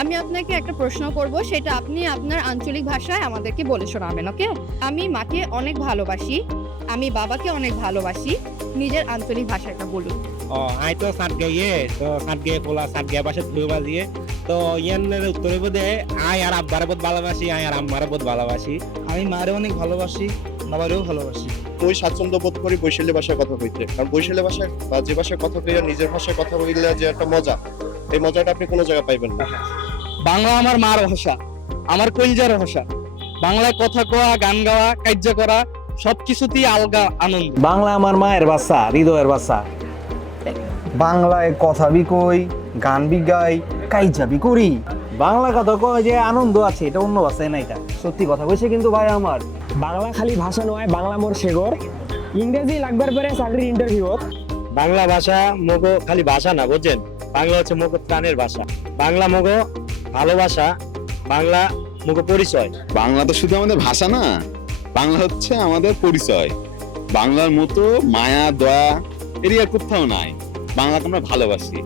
আমি আপনাকে একটা প্রশ্ন করব, সেটা আপনি আপনার আঞ্চলিক ভাষায় আমাদেরকে বলে শোনাবেন, ওকে? আমি মাকে অনেক ভালোবাসি, আমি বাবাকে অনেক ভালোবাসি, নিজের আঞ্চলিক ভাষাটা বলুন। আই তো সাত গাইয়ে তো সাত গায়ে পোলা সাত গায়ে পাশে ধুয়ে বাজিয়ে তো ইয়ানের উত্তরে বোধে আয় আর আব্বারে বহুত ভালোবাসি আয় আর আম্মারে বহুত ভালোবাসি। আমি মারে অনেক ভালোবাসি, বাবারেও ভালোবাসি। ওই স্বাচ্ছন্দ্য বোধ করি বৈশালী ভাষায় কথা কইতে, কারণ বৈশালী ভাষায় বা যে ভাষায় কথা কইয়া নিজের ভাষায় কথা কইলে যে একটা মজা, এই মজাটা আপনি কোনো জায়গায় পাইবেন না। বাংলা আমার মার ভাষা, আমার কলিজার ভাষা। বাংলায় কথা কওয়া, গান গাওয়া, কার্য করা সবকিছুতেই আলগা আনন্দ। বাংলা আমার মায়ের ভাষা, হৃদয়ের ভাষা। বাংলায় কথা বি কই, গান বি গাই, কাইজা বি করি। বাংলা কথা কয় যে আনন্দ আছে, এটা অন্য ভাষায় না। এটা সত্যি কথা কইছে কিন্তু ভাই আমার। বাংলা খালি ভাষা নয়, বাংলা মোর শেখর। ইংরেজি লাগবার পরে চাকরির ইন্টারভিউ। বাংলা ভাষা মগো খালি ভাষা না, বুঝছেন? বাংলা হচ্ছে মগো প্রাণের ভাষা, বাংলা মগো ভালোবাসা, বাংলা মগো পরিচয়। বাংলা তো শুধু আমাদের ভাষা না, বাংলা হচ্ছে আমাদের পরিচয়। বাংলার মতো মায়া দয়া এর আর কোথাও নাই। বাংলাকে আমরা ভালোবাসি।